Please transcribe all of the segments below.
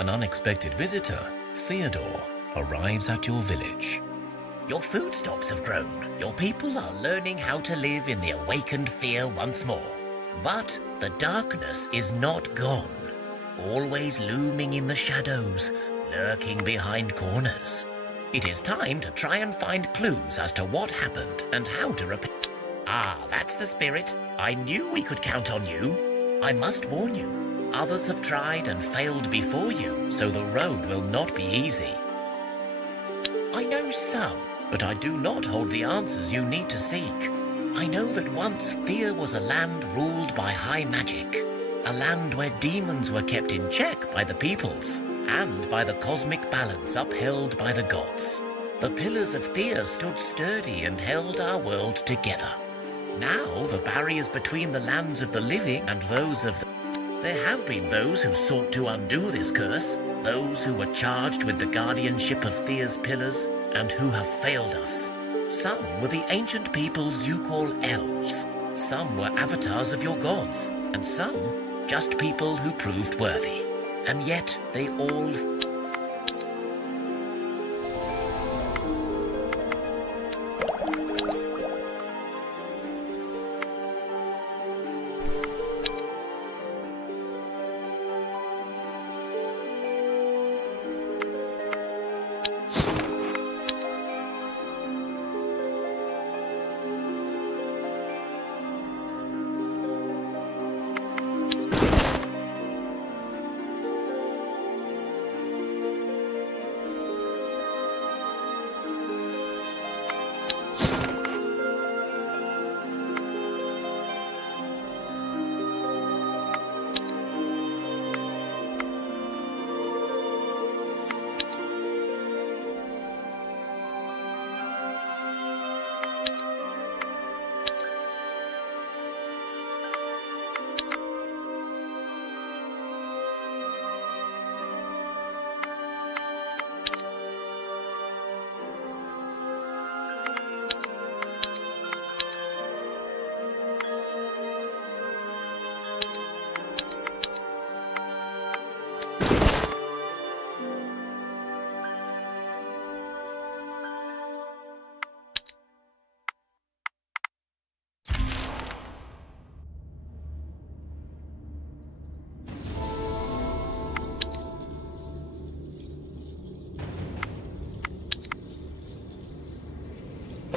An unexpected visitor, Theodore, arrives at your village. Your food stocks have grown. Your people are learning how to live in the awakened Thea once more. But the darkness is not gone. Always looming in the shadows, lurking behind corners. It is time to try and find clues as to what happened and how to repair. Ah, that's the spirit. I knew we could count on you. I must warn you, others have tried and failed before you, so the road will not be easy. I know some, but I do not hold the answers you need to seek. I know that once Thea was a land ruled by high magic, a land where demons were kept in check by the peoples, and by the cosmic balance upheld by the gods. The pillars of Thea stood sturdy and held our world together. Now the barriers between the lands of the living and those of the... There have been those who sought to undo this curse, those who were charged with the guardianship of Thea's pillars, and who have failed us. Some were the ancient peoples you call elves. Some were avatars of your gods, and some just people who proved worthy. And yet they all...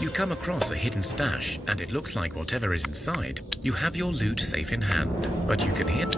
You come across a hidden stash, and it looks like whatever is inside, you have your loot safe in hand, but you can hear...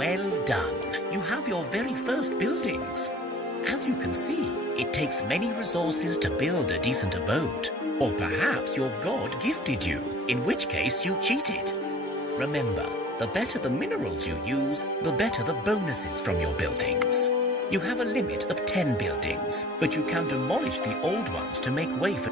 Well done. You have your very first buildings. As you can see, it takes many resources to build a decent abode. Or perhaps your god gifted you, in which case you cheated. Remember, the better the minerals you use, the better the bonuses from your buildings. You have a limit of 10 buildings, but you can demolish the old ones to make way for...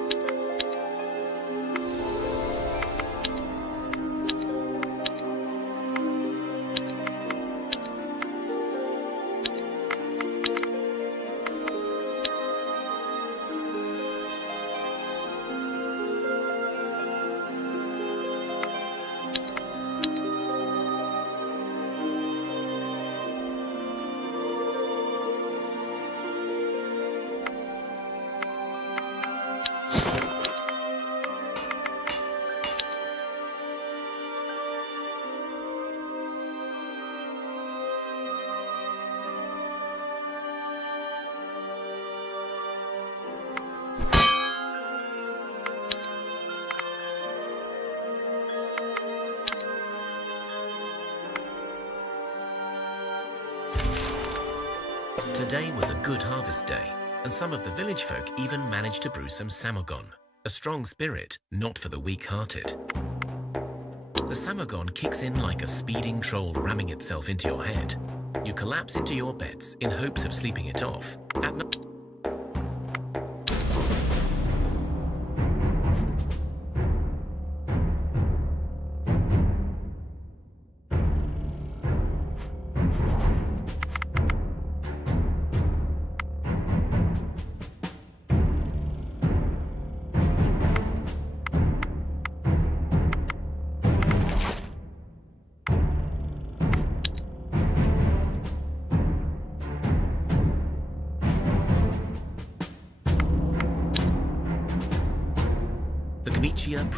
Today was a good harvest day, and some of the village folk even managed to brew some samagon, a strong spirit, not for the weak-hearted. The samagon kicks in like a speeding troll ramming itself into your head. You collapse into your beds in hopes of sleeping it off. At night,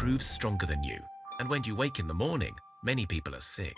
proves stronger than you, and when you wake in the morning, many people are sick.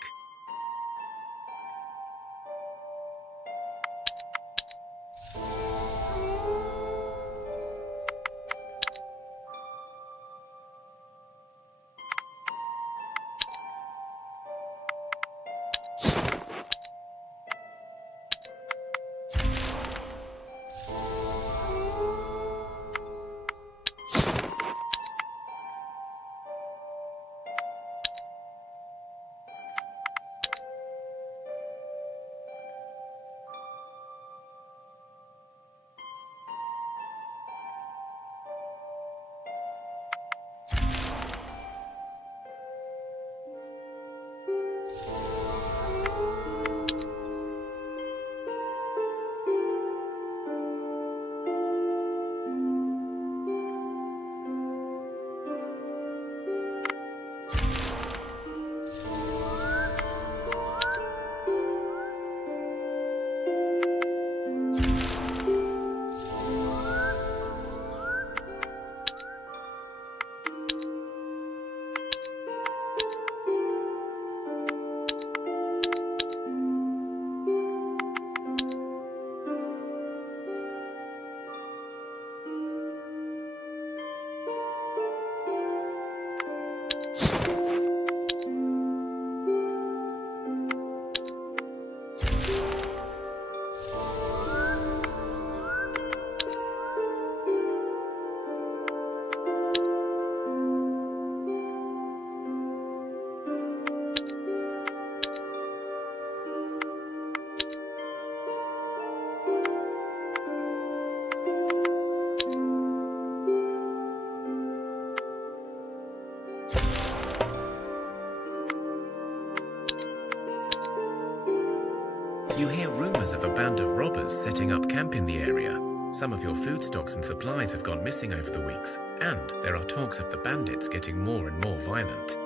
You hear rumors of a band of robbers setting up camp in the area. Some of your food stocks and supplies have gone missing over the weeks, and there are talks of the bandits getting more and more violent.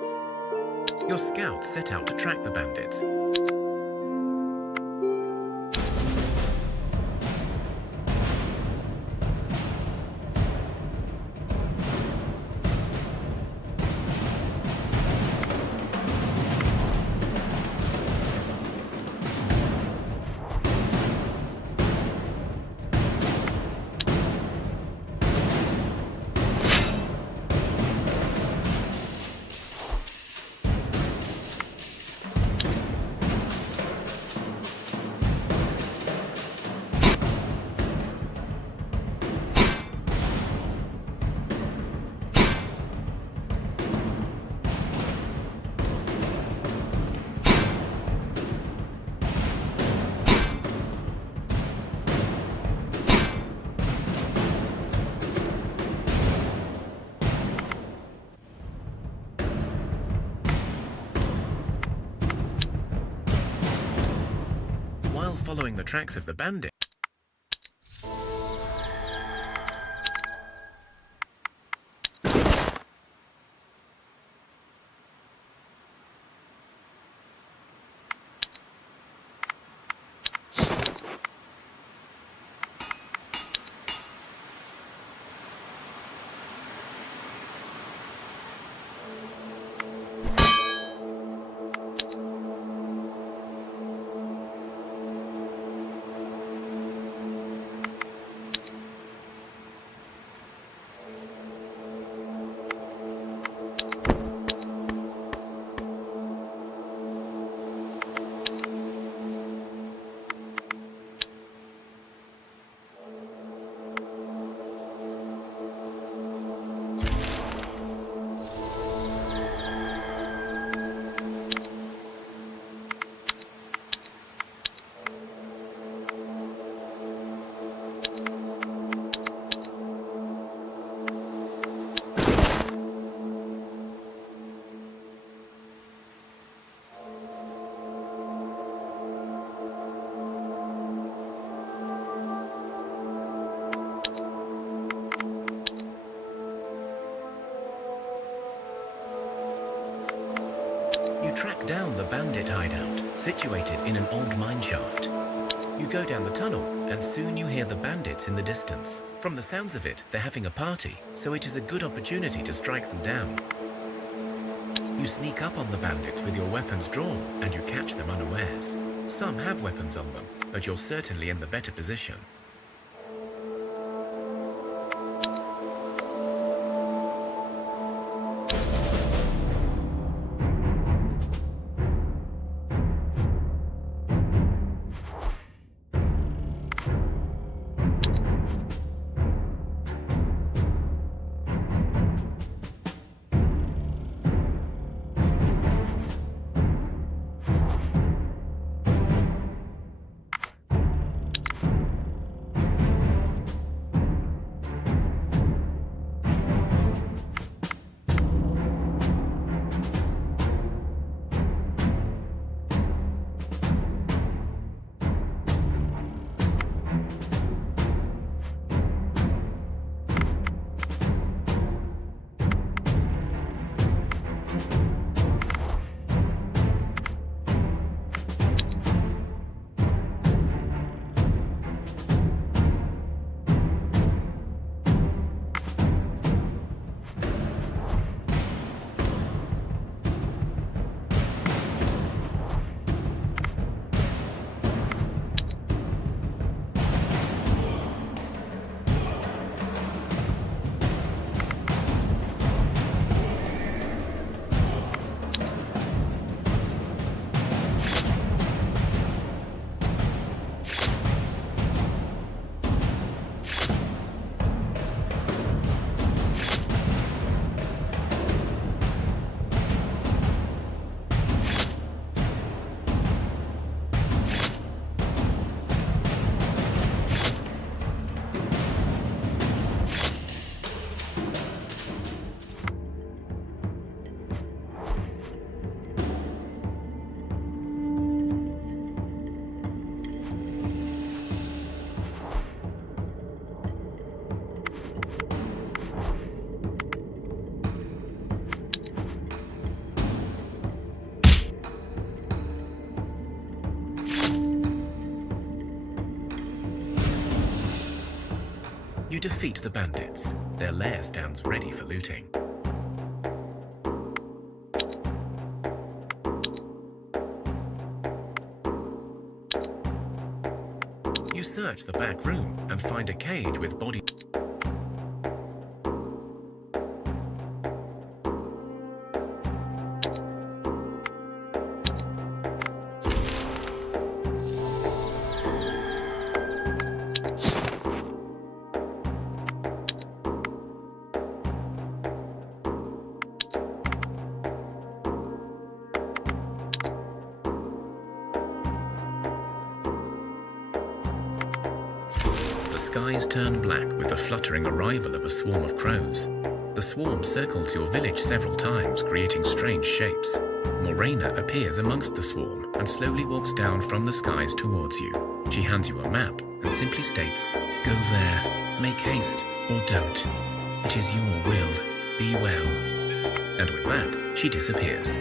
Your scouts set out to track the bandits. following the tracks of the bandit. You track down the bandit hideout, situated in an old mine shaft. You go down the tunnel, and soon you hear the bandits in the distance. From the sounds of it, they're having a party, so it is a good opportunity to strike them down. You sneak up on the bandits with your weapons drawn, and you catch them unawares. Some have weapons on them, but you're certainly in the better position. You defeat the bandits. Their lair stands ready for looting. You search the back room and find a cage with body. The skies turn black with the fluttering arrival of a swarm of crows. The swarm circles your village several times, creating strange shapes. Morena appears amongst the swarm and slowly walks down from the skies towards you. She hands you a map and simply states, "Go there, make haste, or don't. It is your will, be well." And with that, she disappears.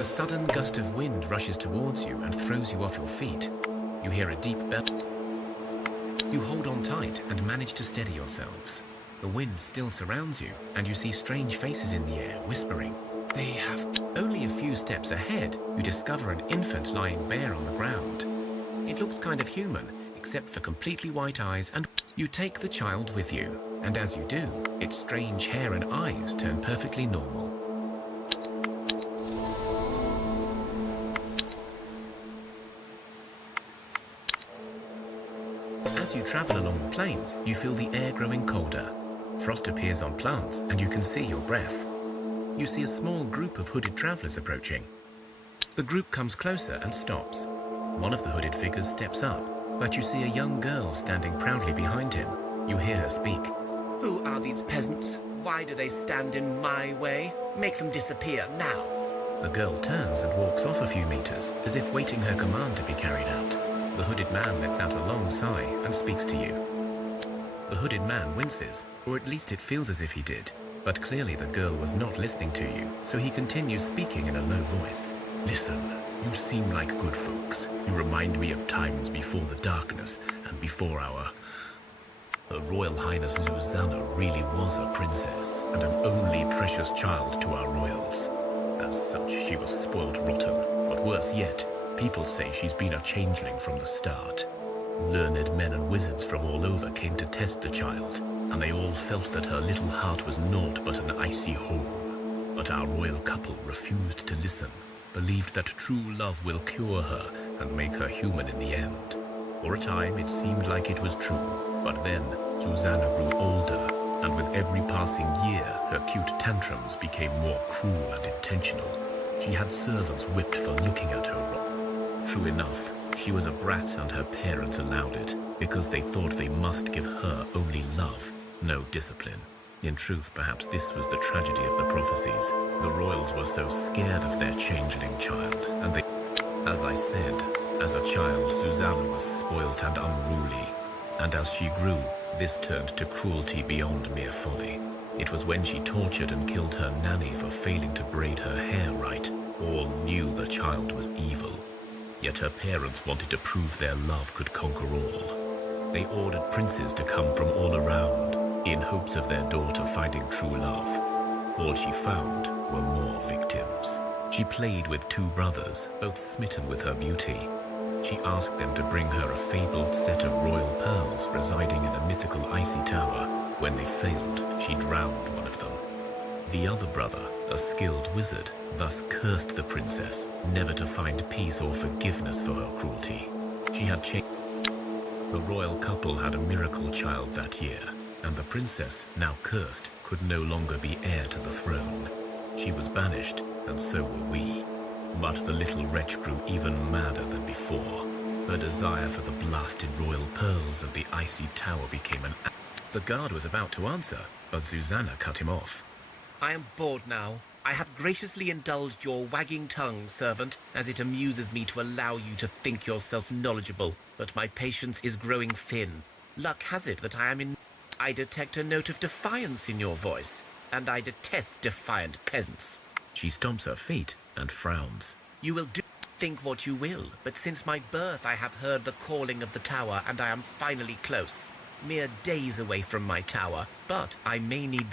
A sudden gust of wind rushes towards you and throws you off your feet. You hear a deep bell. You hold on tight and manage to steady yourselves. The wind still surrounds you, and you see strange faces in the air, whispering. They have only a few steps ahead. You discover an infant lying bare on the ground. It looks kind of human, except for completely white eyes, and you take the child with you. And as you do, its strange hair and eyes turn perfectly normal. As you travel along the plains, you feel the air growing colder. Frost appears on plants, and you can see your breath. You see a small group of hooded travelers approaching. The group comes closer and stops. One of the hooded figures steps up, but you see a young girl standing proudly behind him. You hear her speak. Who are these peasants? Why do they stand in my way? Make them disappear now. The girl turns and walks off a few meters, as if waiting her command to be carried out. The hooded man lets out a long sigh and speaks to you. The hooded man winces, or at least it feels as if he did. But clearly the girl was not listening to you, so he continues speaking in a low voice. Listen, you seem like good folks. You remind me of times before the darkness and before our... Her Royal Highness Susanna really was a princess and an only precious child to our royals. As such, she was spoilt rotten, but worse yet, people say she's been a changeling from the start. Learned men and wizards from all over came to test the child, and they all felt that her little heart was naught but an icy hole. But our royal couple refused to listen, believed that true love will cure her and make her human in the end. For a time it seemed like it was true, but then Susanna grew older, and with every passing year her cute tantrums became more cruel and intentional. She had servants whipped for looking at her. True enough, she was a brat and her parents allowed it, because they thought they must give her only love, no discipline. In truth, perhaps this was the tragedy of the prophecies. The royals were so scared of their changeling child, and they... As I said, as a child, Susanna was spoilt and unruly, and as she grew, this turned to cruelty beyond mere folly. It was when she tortured and killed her nanny for failing to braid her hair right. All knew the child was evil. Yet her parents wanted to prove their love could conquer all. They ordered princes to come from all around, in hopes of their daughter finding true love. All she found were more victims. She played with two brothers, both smitten with her beauty. She asked them to bring her a fabled set of royal pearls residing in a mythical icy tower. When they failed, she drowned one of them. The other brother, a skilled wizard, thus cursed the princess, never to find peace or forgiveness for her cruelty. She had changed. The royal couple had a miracle child that year, and the princess, now cursed, could no longer be heir to the throne. She was banished, and so were we. But the little wretch grew even madder than before. Her desire for the blasted royal pearls of the icy tower became an... The guard was about to answer, but Susanna cut him off. I am bored now. I have graciously indulged your wagging tongue, servant, as it amuses me to allow you to think yourself knowledgeable, but my patience is growing thin. Luck has it that I am in... I detect a note of defiance in your voice, and I detest defiant peasants. She stomps her feet and frowns. You will do think what you will, but since my birth I have heard the calling of the tower, and I am finally close. Mere days away from my tower, but I may need...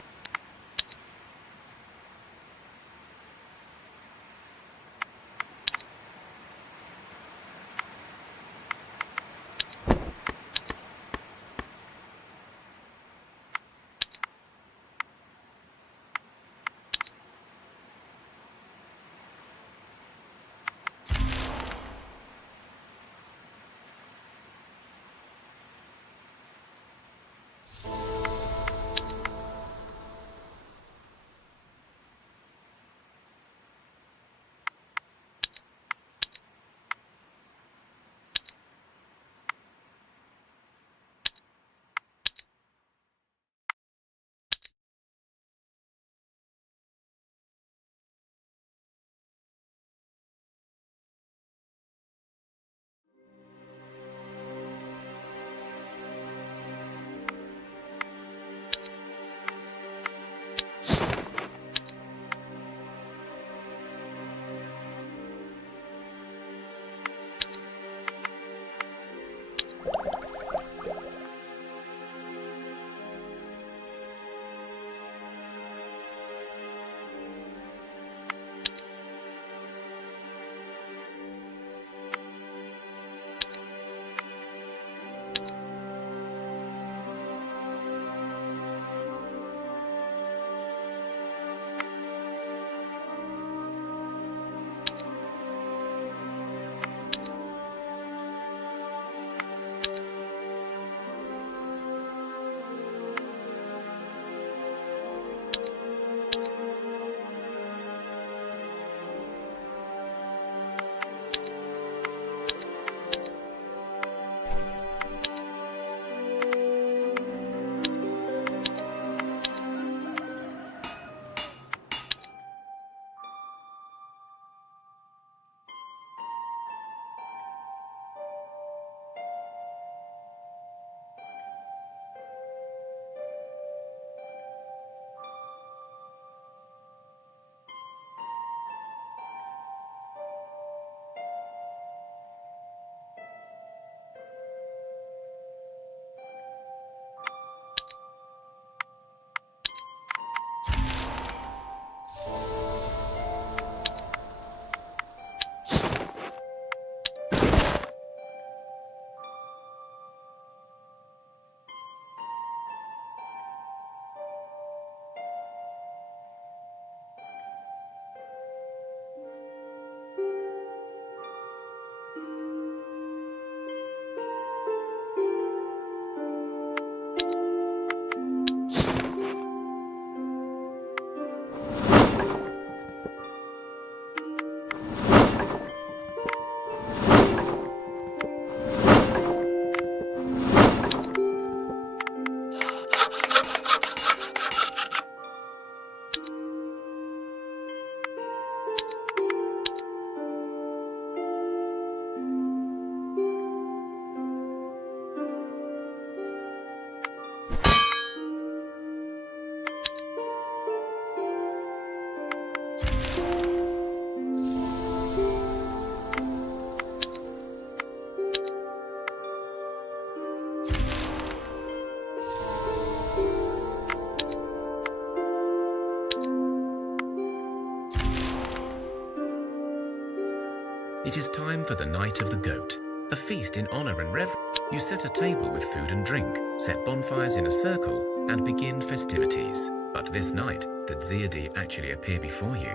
It is time for the night of the goat, a feast in honor and reverence. You set a table with food and drink, set bonfires in a circle, and begin festivities. But this night, the Dziadi actually appear before you.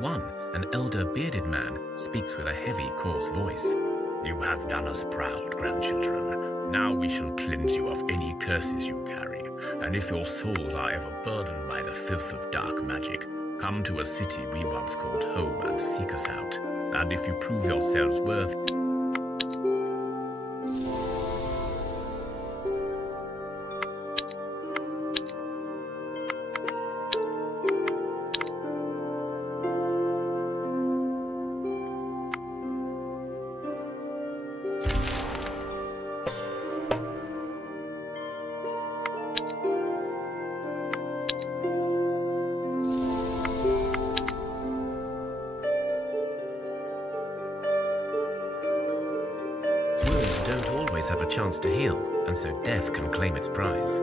One, an elder bearded man, speaks with a heavy, coarse voice. You have done us proud, grandchildren. Now we shall cleanse you of any curses you carry. And if your souls are ever burdened by the filth of dark magic, come to a city we once called home and seek us out. And if you prove yourselves worthy, Wounds don't always have a chance to heal, and so death can claim its prize.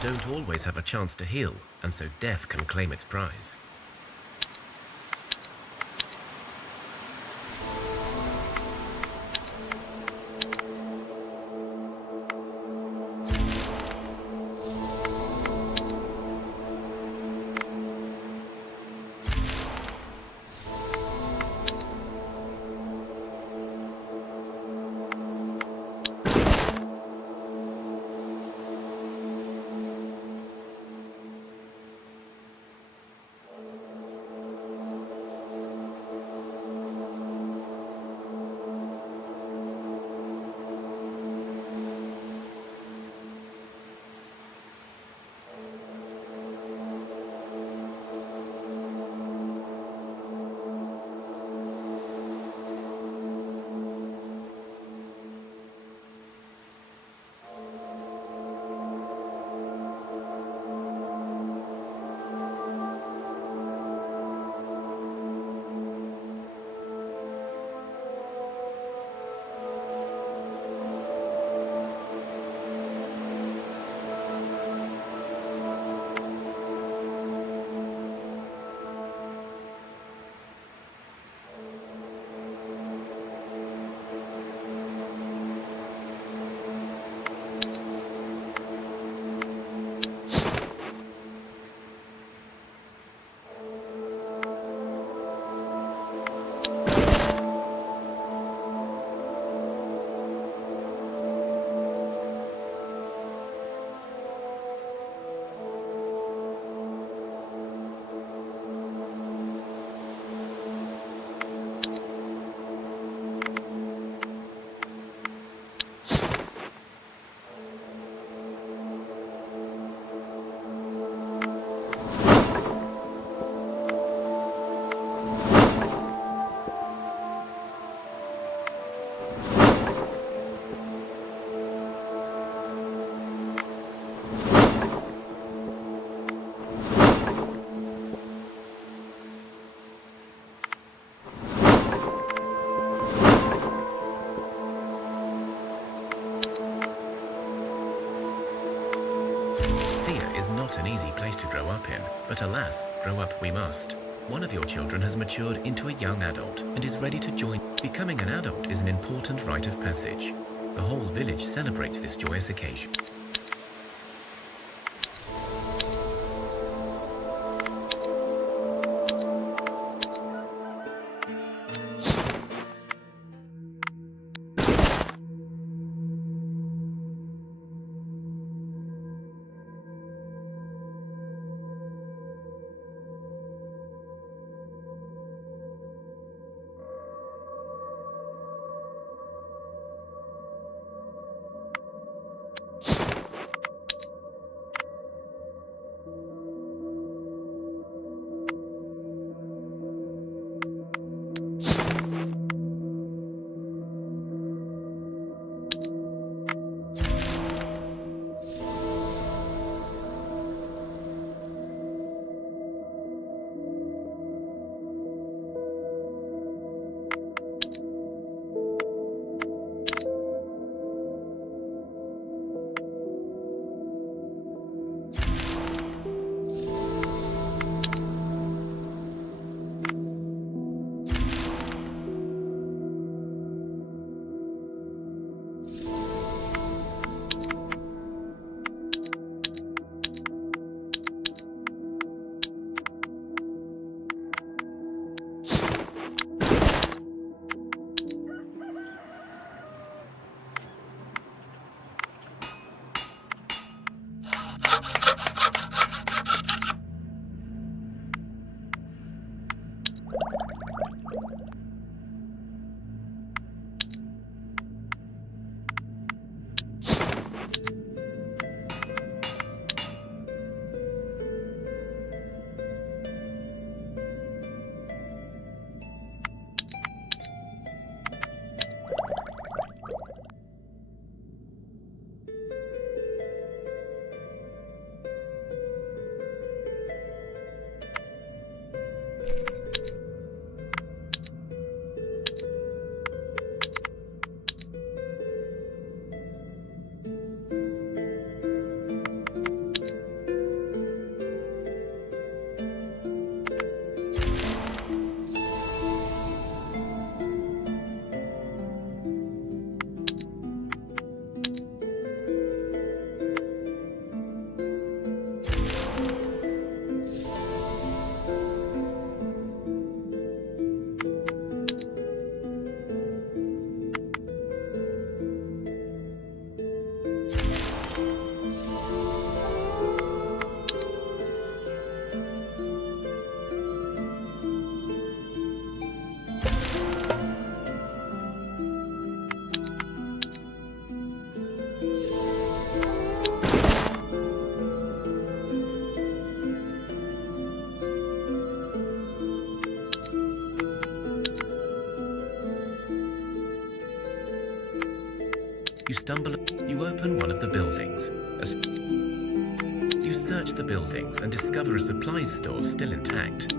don't always have a chance to heal, and so death can claim its prize. Thea is not an easy place to grow up in, but alas, grow up we must. One of your children has matured into a young adult and is ready to join. Becoming an adult is an important rite of passage. The whole village celebrates this joyous occasion. you stumble. You open one of the buildings. You search the buildings and discover a supplies store still intact.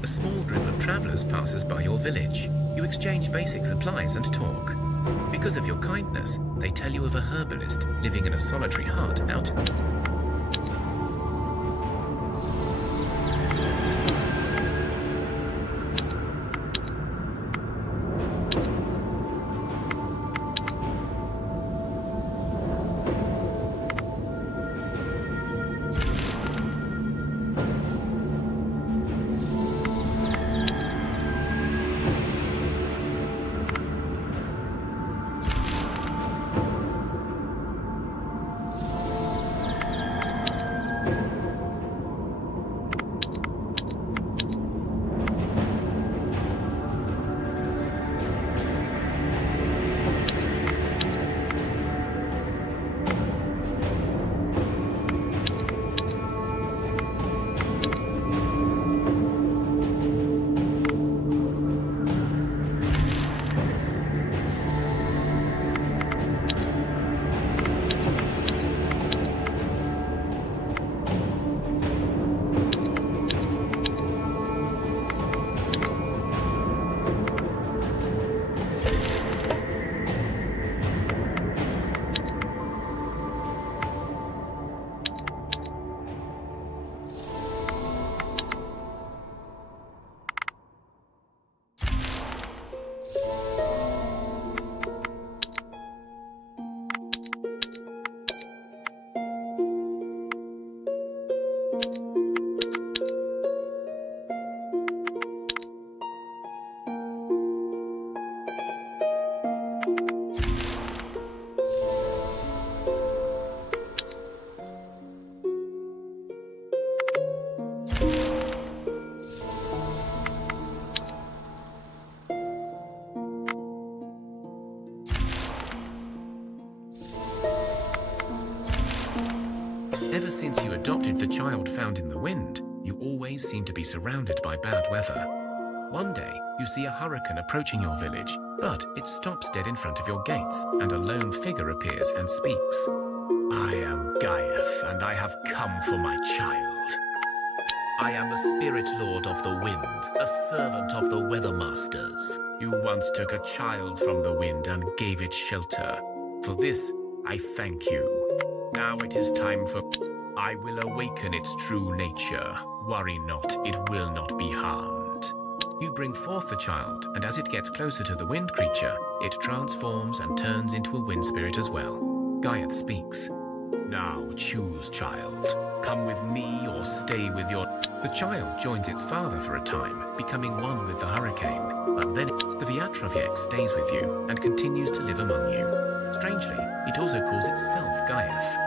A small group of travelers passes by your village. You exchange basic supplies and talk. Because of your kindness, they tell you of a herbalist living in a solitary hut out. Ever since you adopted the child found in the wind, you always seem to be surrounded by bad weather. One day, you see a hurricane approaching your village, but it stops dead in front of your gates, and a lone figure appears and speaks. I am Gaiath, and I have come for my child. I am a spirit lord of the winds, a servant of the weather masters. You once took a child from the wind and gave it shelter. For this, I thank you. Now it is time for... I will awaken its true nature. Worry not, it will not be harmed. You bring forth the child, and as it gets closer to the wind creature, it transforms and turns into a wind spirit as well. Gaiath speaks. Now choose, child. Come with me or stay with your... The child joins its father for a time, becoming one with the hurricane. But then the Viatraviek stays with you and continues to live among you. Strangely, it also calls itself Gaiath.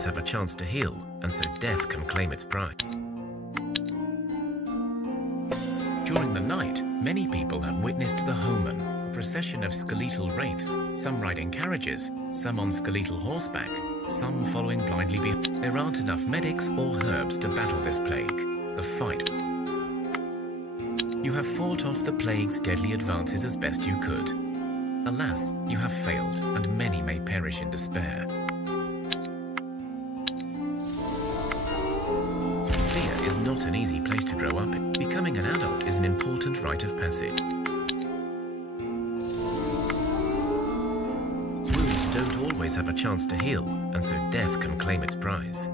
always have a chance to heal, and so death can claim its pride. During the night, many people have witnessed the Homen, a procession of skeletal wraiths, some riding carriages, some on skeletal horseback, some following blindly behind. There aren't enough medics or herbs to battle this plague. The fight. You have fought off the plague's deadly advances as best you could. Alas, you have failed, and many may perish in despair. Thea is not an easy place to grow up in. Becoming an adult is an important rite of passage. Wounds don't always have a chance to heal, and so death can claim its prize.